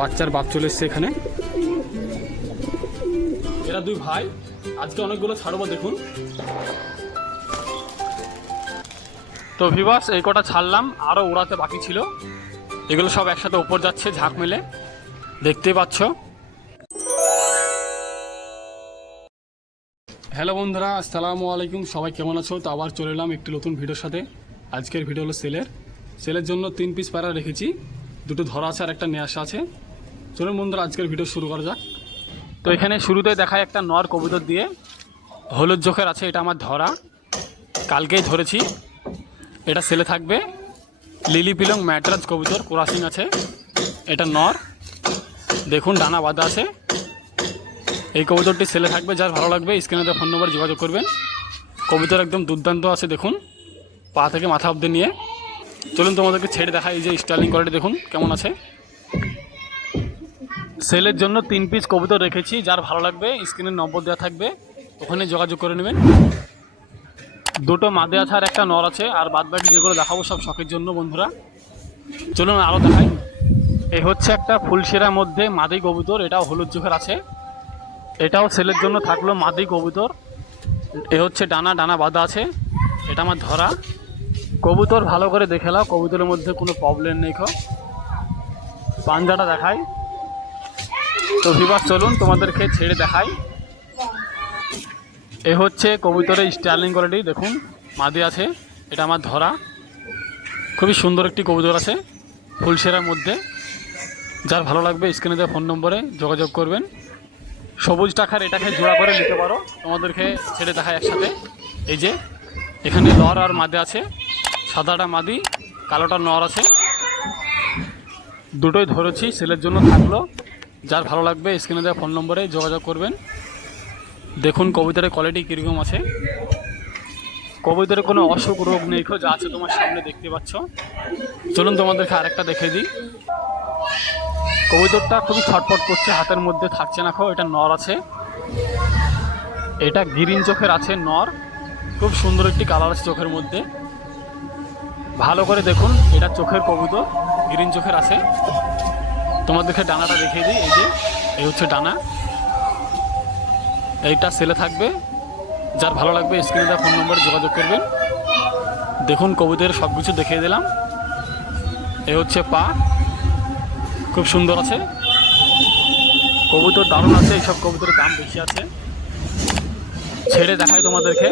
বাচ্চার বাপ চলে এসছে এখানে। এরা দুই ভাই, আজকে অনেকগুলো ছাড়বো দেখুন। তো ভিউয়ার্স, এই কটা ছাড়লাম, আরও উড়াতে বাকি ছিল। এগুলো সব একসাথে উপর যাচ্ছে ঝাঁক মেলে, দেখতেই পাচ্ছ। হ্যালো বন্ধুরা, আসসালামু আলাইকুম। সবাই কেমন আছো? তো আবার চলে এলাম একটি নতুন ভিডিওর সাথে। আজকের ভিডিও হলো সেলের জন্য 3 পিস প্যারা রেখেছি, দুটো ধরা আছে আর একটা নিয়ে আসা আছে। চলুন বন্ধুরা, আজকের ভিডিও শুরু করা যাক। তো এখানে শুরুতে দেখায় একটা নর কবুতর দিয়ে, হলুদ চোখের আছে। এটা আমার ধরা, কালকেই ধরেছি। এটা সেলে থাকবে। লিলি পিলং ম্যাটরাজ কবুতর, ক্রসিং আছে। এটা নর, দেখুন ডানা বাঁধা আছে। এই কবুতরটি সেলে থাকবে। যার ভালো লাগবে স্ক্রিনে ফোন নম্বর যোগাযোগ করবেন। কবুতর একদম দুর্দান্ত আছে, দেখুন পা থেকে মাথা অব্দি নিয়ে। চলুন তোমাদেরকে ছেড়ে দেখা। এই যে স্টাইলিং কোয়ালিটি দেখুন কেমন আছে। সেলের জন্য 3 পিস কবুতর রেখেছি। যার ভালো লাগবে স্ক্রিনের নম্বর দেওয়া থাকবে, ওখানে যোগাযোগ করে নেবেন। দুটো মাদে আছে আর একটা নর আছে। আর বাদ বাকি যেগুলো দেখাবো সব শখের জন্য বন্ধুরা। চলুন আরও দেখাই। এই হচ্ছে একটা ফুলশিরার মধ্যে মাদি কবুতর, এটাও হলুদ চোখের আছে। এটাও সেলের জন্য থাকলো মাদি কবুতর। এ হচ্ছে ডানা বাঁধা আছে। এটা আমার ধরা কবুতর। ভালো করে দেখে নাও, কবুতরের মধ্যে কোনো প্রবলেম নেই। পাঞ্জাটা দেখাই। তো ভিউয়ার্স চলুন তোমাদেরকে ছেড়ে দেখাই। এ হচ্ছে কবুতরের স্টাইলিং কোয়ালিটি দেখুন, মাদি আছে। এটা আমার ধরা, খুবই সুন্দর একটি কবুতর আছে ফুলশেরার মধ্যে। যার ভালো লাগবে স্ক্রিনে দেওয়া ফোন নম্বরে যোগাযোগ করবেন। সবুজ টাকার এটাকে জোড়া করে নিতে পারো। তোমাদেরকে ছেড়ে দেখায় একসাথে। এই যে এখানে নর আর মাদে আছে। সাদাটা মাদি, কালোটা নর আছে। দুটোই ধরেছি, সেলের জন্য থাকলো। যার ভালো লাগবে স্ক্রিনে দেওয়া ফোন নম্বরে যোগাযোগ করবেন। দেখুন কবুতরের কোয়ালিটি কীরকম আছে। কবুতরের কোনো অসুখ রোগ নেই, যা আছে তোমার সামনে দেখতে পাচ্ছ। চলুন তোমাদেরকে আরেকটা দেখে দিই। কবুতরটা খুবই ছটফট করছে, হাতের মধ্যে থাকছে না। এটা নর আছে। এটা গ্রিন চোখের আছে নর, খুব সুন্দর একটি কালার আছে চোখের মধ্যে। ভালো করে দেখুন, এটা চোখের কবুতর, গ্রিন চোখের আছে। তোমাদেরকে ডানাটা দেখিয়ে দিই। এই যে এই হচ্ছে ডানা। এইটা সেলে থাকবে। যার ভালো লাগবে স্ক্রিনে দেওয়া ফোন নম্বরে যোগাযোগ করবেন। দেখুন কবুতরের সব কিছু দেখিয়ে দিলাম। এই হচ্ছে পা, খুব সুন্দর আছে। কবুতর দারুণ আছে। এইসব কবুতরের দাম বেশি আছে। ছেড়ে দেখাই তোমাদেরকে।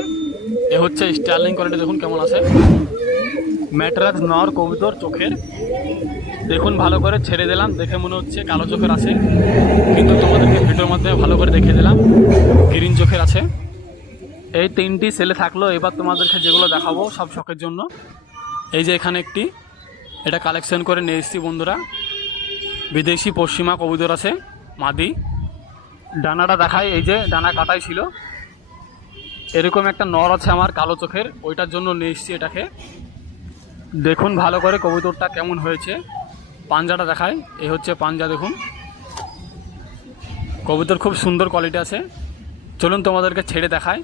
এ হচ্ছে স্টাইলিং কোয়ালিটি দেখুন কেমন আছে। ম্যাটরাজ নর কবুতর চোখের, দেখুন ভালো করে ছেড়ে দিলাম। দেখে মনে হচ্ছে কালো চোখের আছে, কিন্তু তোমাদেরকে ভিডিওর মধ্যে ভালো করে দেখিয়ে দিলাম গ্রিন চোখের আছে। এই 3টি সেলে থাকলো। এবার তোমাদেরকে যেগুলো দেখাবো সব শখের জন্য। এই যে এখানে একটি, এটা কালেকশন করে নিয়ে এসেছি বন্ধুরা। বিদেশি পশ্চিমা কবুতর আছে মাদি। ডানাটা দেখাই। এই যে ডানা কাটাই ছিল। এরকম একটা নর আছে আমার কালো চোখের, ওইটার জন্য নিয়ে এসেছি এটাকে। দেখুন ভালো করে কবুতরটা কেমন হয়েছে। পাঞ্জাটা দেখাই। এই হচ্ছে পাঞ্জা, দেখুন কবুতর খুব সুন্দর কোয়ালিটি আছে। চলুন তোমাদেরকে ছেড়ে দেখাই।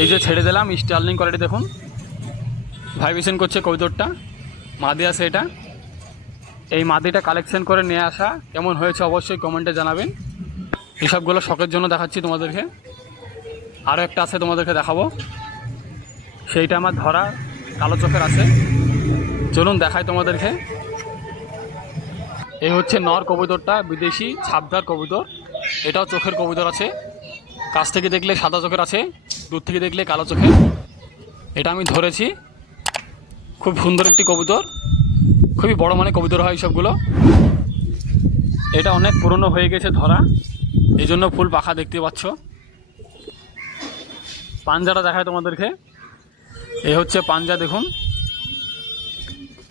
এই যে ছেড়ে দিলাম, স্টাইলিং কোয়ালিটি দেখুন। ভাইব্রেশন করছে কবুতরটা, মাদি আছে এটা। এই মাদিটা কালেকশন করে নিয়ে আসা, কেমন হয়েছে অবশ্যই কমেন্টে জানাবেন। এসবগুলো শখের জন্য দেখাচ্ছি তোমাদেরকে। আরও একটা আছে তোমাদেরকে দেখাবো, সেইটা আমার ধরা, কালো চোখের আছে। চলুন দেখাই তোমাদেরকে। এই হচ্ছে নর কবুতরটা, বিদেশি ছাপদার কবুতর। এটাও চোখের কবুতর আছে। কাছ থেকে দেখলে সাদা চোখের আছে, দূর থেকে দেখলে কালো চোখের। এটা আমি ধরেছি, খুব সুন্দর একটি কবুতর। খুবই বড় মানে কবুতর হয় সবগুলো। এটা অনেক পুরনো হয়ে গেছে ধরা, এই জন্য ফুল পাখা দেখতে পাচ্ছ। পাঞ্জাটা দেখায় তোমাদেরকে। এ হচ্ছে পাঞ্জা, দেখুন।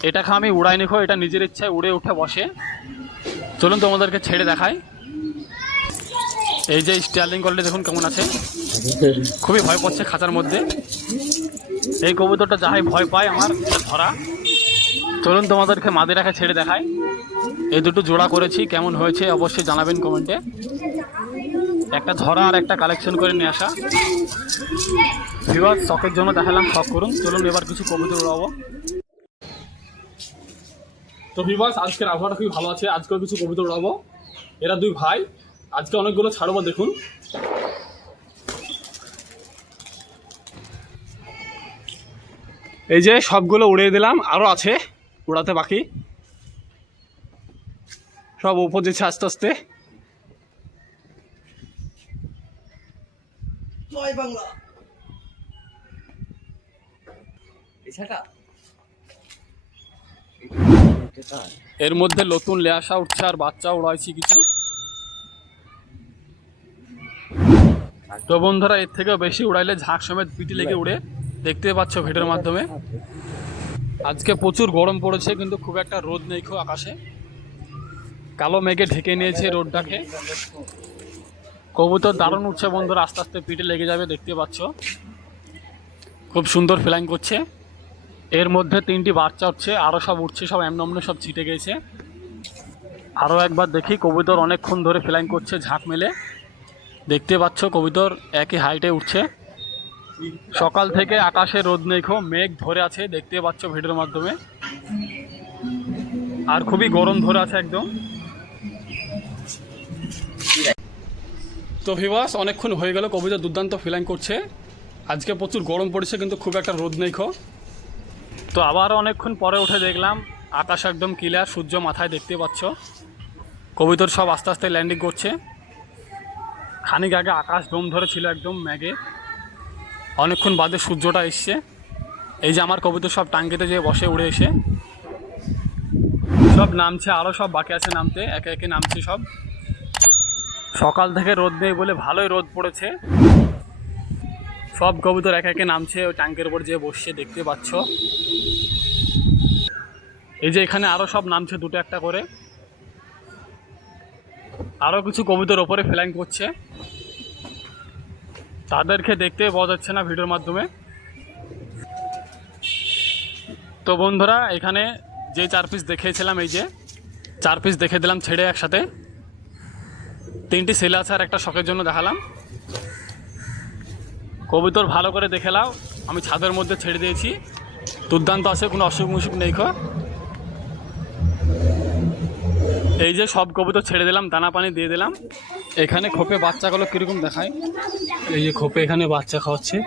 এটাকে আমি উড়াই নিখো, এটা নিজের ইচ্ছায় উড়ে উঠে বসে। চলুন তোমাদেরকে ছেড়ে দেখাই। এই যে স্টাইলিং কোয়ালিটি দেখুন কেমন আছে। খুবই ভয় পাচ্ছে খাঁচার মধ্যে। এই কবুতরটা যাহাই ভয় পায় আমার ধরা। চলুন তোমাদেরকে মাদিরাকে ছেড়ে দেখাই। এই দুটো জোড়া করেছি, কেমন হয়েছে অবশ্যই জানাবেন কমেন্টে। একটা ধরা আর একটা কালেকশন করে নিয়ে আসা। ভিউয়ার্স শখের জন্য দেখালাম, শখ করুন। চলুন এবার কিছু কবুতর উড়াবো। তো ভিউয়ার্স, আজকের আবহাওয়াটা খুবই ভালো আছে। আজকেও কিছু কবুতর উড়াবো। এরা দুই ভাই, আজকে অনেকগুলো ছাড়বো। দেখুন, এই যে সবগুলো উড়িয়ে দিলাম, আরও আছে উড়াতে বাকি, সব উপর যেছে আস্তে আস্তে। জয় বাংলা। এর মধ্যে নতুন লেয়াসা উঠছে আর বাচ্চা উড়াইছি কিছু। তো বন্ধুরা, এর থেকেও বেশি উড়াইলে ঝাঁক সমেত পিটি লেগে উড়ে, দেখতে পাচ্ছ ভিডিওর মাধ্যমে। আজকে প্রচুর গরম পড়েছে, কিন্তু খুব একটা রোদ নেই আকাশে। কালো মেঘে ঢেকে নিয়েছে রোদটাকে। কবুতর দারুণ উঠছে বন্ধুরা, আস্তে আস্তে পিঠে লেগে যাবে, দেখতে পাচ্ছ। খুব সুন্দর ফ্লাইং করছে। এর মধ্যে 3টি বাচ্চা উঠছে, আরও সব উঠছে, সব এমনমনে সব ছিটে গেছে। আরও একবার দেখি, কবুতর অনেকক্ষণ ধরে ফ্লাইং করছে ঝাঁক মেলে, দেখতে পাচ্ছ। কবুতর একই হাইটে উঠছে। সকাল থেকে আকাশে রোদ নেই, মেঘ ধরে আছে, দেখতে পাচ্ছ ভিডিওর মাধ্যমে। আর খুবই গরম ধরে আছে একদম। তো ভিউয়ার্স, অনেকক্ষণ হয়ে গেল, কবুতর দুর্দান্ত ফ্লাইং করছে। আজকে প্রচুর গরম পড়েছে, কিন্তু খুব একটা রোদ নেই। তো আবার অনেকক্ষণ পরে উঠে দেখলাম আকাশ একদম ক্লিয়ার, সূর্য মাথায়, দেখতে পাচ্ছ। কবুতর সব আস্তে আস্তে ল্যান্ডিং করছে। খানিক আগে আকাশ দম ধরে ছিল একদম মেঘে, অনেকক্ষণ বাদে সূর্যটা এসছে। এই যে আমার কবুতর সব টাঙ্গিতে যেয়ে বসে উড়ে এসে সব নামছে, আরও সব বাকি আছে নামতে, একে একে নামছে সব। সকাল থেকে রোদ নেই বলে ভালোই রোদ পড়েছে। সব কবুতর একে একে নামছে, ওই ট্যাঙ্কের উপর যেয়ে বসছে, দেখতে পাচ্ছ। এই যে এখানে আরও সব নামছে, দুটো একটা করে। আরও কিছু কবুতর ওপরে ফ্লাইং করছে, তাদেরকে দেখতে পাওয়া যাচ্ছে না ভিডিওর মাধ্যমে। তো বন্ধুরা, এখানে যে 4 পিস দেখিয়েছিলাম, এই যে 4 পিস দেখে দিলাম ছেড়ে একসাথে। 3টি ছেলে আছে আর একটা শখের জন্য দেখালাম। কবুতর ভালো করে দেখে নাও, আমি ছাদের মধ্যে ছেড়ে দিয়েছি, দুর্দান্ত আছে, কোনো অসুখ মুসুখ নেই। এই যে সব কবুতর ছেড়ে দিলাম, দানা পানি দিয়ে দিলাম। এখানে খোপে বাচ্চাগুলো কীরকম দেখায়, এই যে খোপে এখানে বাচ্চা খাওয়াচ্ছে।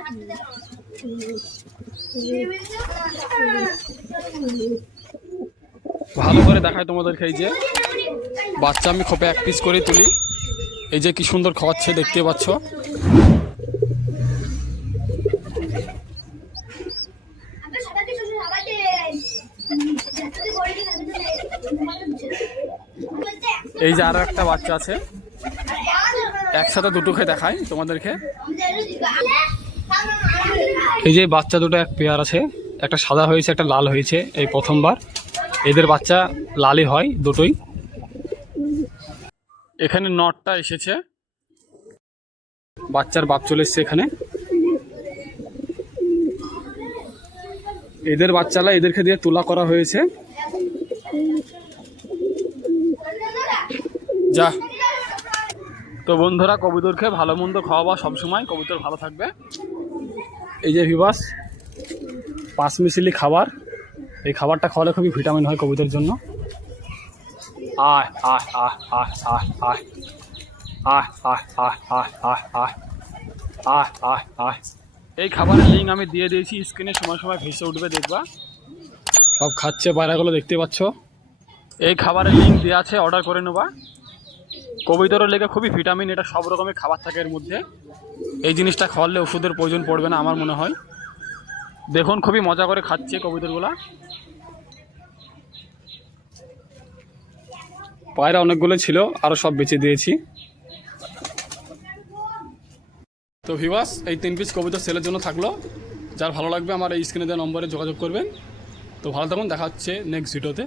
ভালো করে দেখায় তোমাদেরকে। এই যে বাচ্চা আমি খোপে 1 পিস করে তুলি, এই যে কি সুন্দর খাওয়াচ্ছে, দেখতে পাচ্ছ। এই যে আরো একটা বাচ্চা আছে, একসাথে দুটোকে দেখাই তোমাদেরকে। এই যে বাচ্চা দুটো এক পেয়ার আছে, একটা সাদা হয়েছে, একটা লাল হয়েছে। এই প্রথমবার এদের বাচ্চা লালই হয় দুটোই। এখানে নটটা এসেছে, বাচ্চার বাপ চলে এসছে এখানে। এদের বাচ্চালা এদেরকে দিয়ে তোলা করা হয়েছে। যা। তো বন্ধুরা, কবুতরকে ভালো মন্দ খাওয়াবা সবসময়, কবুতর ভালো থাকবে। এই যে ভিউয়ার্স, 5 মিশালি খাবার, এই খাবারটা খাওয়ালে খুবই ভিটামিন হয় কবুতরের জন্য। আয় আয় আয় আয় আয় আয় আয় আয় আয় আয় আয় আয় আয় আয় আয়। এই খাবারের লিঙ্ক আমি দিয়ে দিয়েছি স্ক্রিনে, সময় সময় ভেসে উঠবে, দেখবা। সব খাচ্ছে পায়রাগুলো, দেখতে পাচ্ছ। এই খাবারের লিঙ্ক দেওয়া আছে, অর্ডার করে নেবা। কবুতরের লেগে খুবই ভিটামিন, এটা সব রকমের খাবার থাকে এর মধ্যে। এই জিনিসটা খাওয়ালে ওষুধের প্রয়োজন পড়বে না আমার মনে হয়। দেখুন খুবই মজা করে খাচ্ছে কবুতরগুলা। পায়রা অনেকগুলো ছিল, আরও সব বেচে দিয়েছি। তো ভিউয়ার্স, এই 3 পিস কবুতর সেলের জন্য থাকলো। যার ভালো লাগবে আমার এই স্ক্রিনে দেওয়া নম্বরে যোগাযোগ করবেন। তো ভালো থাকুন, দেখা হচ্ছে নেক্সট ভিডিওতে।